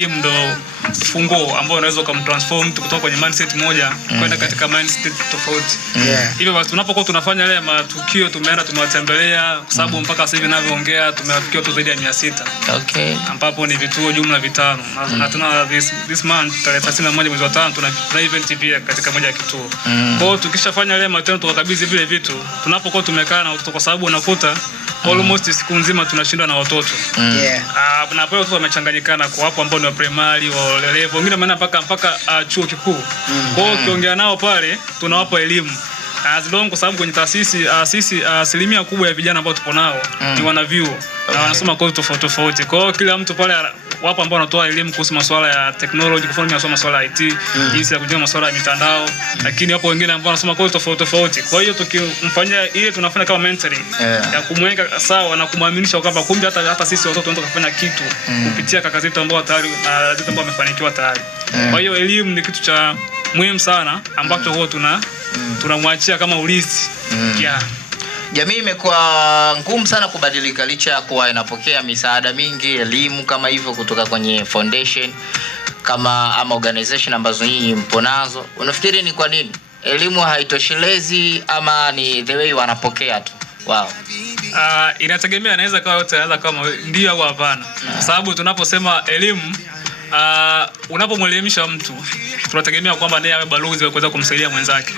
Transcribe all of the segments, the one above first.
Elimu ndo funguo ambao unaweza kumtransform mtu kutoka kwenye mindset moja kwenda katika mindset tofauti. Hivyo basi tunapokuwa tunafanya yale matukio, tumeenda tumewatembelea kwa sababu mpaka sasa hivi ninavyoongea tumewafikia watu zaidi ya 600. Okay. Ambapo ni vituo jumla 5. Na tuna this month tarehe 31 mwezi wa 5 tuna event pia katika moja ya kituo. Kwa hiyo tukishafanya yale matendo tukakabidhi vile vitu, tunapokuwa tumekaa na watoto, kwa sababu unakuta almost siku nzima tunashinda na watoto. Na pale watoto wamechanganyikana, kwa hapo ambao ni wa primary, wa level, wengine maana mpaka chuo kikuu. Kwa hiyo ukiongea nao pale tunawapa elimu. As long, kwa sababu kwenye taasisi asilimia kubwa ya vijana ambao tupo nao ni wanavyuo na wanasoma kozi tofauti tofauti. Kwa hiyo kila mtu pale wapo ambao wanatoa elimu kuhusu masuala ya technology, kwa mfano wanasoma masuala ya IT, jinsi ya kujenga masuala ya mitandao, lakini wapo wengine ambao wanasoma kozi tofauti tofauti. Kwa hiyo tukimfanyia ile tunafanya kama mentoring ya kumweka sawa na kumwaminisha kwamba kumbe hata sisi watoto tunaweza kufanya kitu kupitia kaka zetu ambao tayari na zetu ambao wamefanikiwa tayari. Kwa hiyo elimu ni kitu cha muhimu sana ambacho huwa tunamwachia kama urithi. Jamii imekuwa ngumu sana kubadilika licha ya kuwa inapokea misaada mingi, elimu kama hivyo kutoka kwenye foundation ama organization ambazo nyinyi mpo nazo. Unafikiri ni kwa nini elimu haitoshelezi ama ni the way wanapokea tu? Inategemea, inaweza kuwa yote, inaweza kama ndio au hapana. Kwa sababu tunaposema elimu, unapomwelimisha mtu tunategemea kwamba naye awe balozi wa kuweza kumsaidia mwenzake.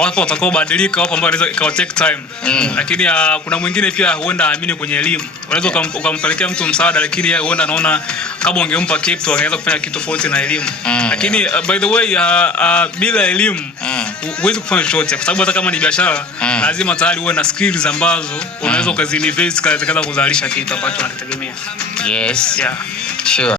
Wapo watakao badilika, wapo ambao inaweza ikawa take time. Lakini kuna mwingine pia huenda aamini kwenye elimu. Unaweza ukampelekea mtu msaada, lakini yeye huenda anaona kama ungempa kitu angeweza kufanya kitu tofauti na elimu. Lakini by the way, bila elimu huwezi kufanya chochote, kwa sababu hata kama ni biashara lazima tayari uwe na skills ambazo unaweza ukazi-invest katika kuzalisha kitu ambacho unategemea. Yes. Sure.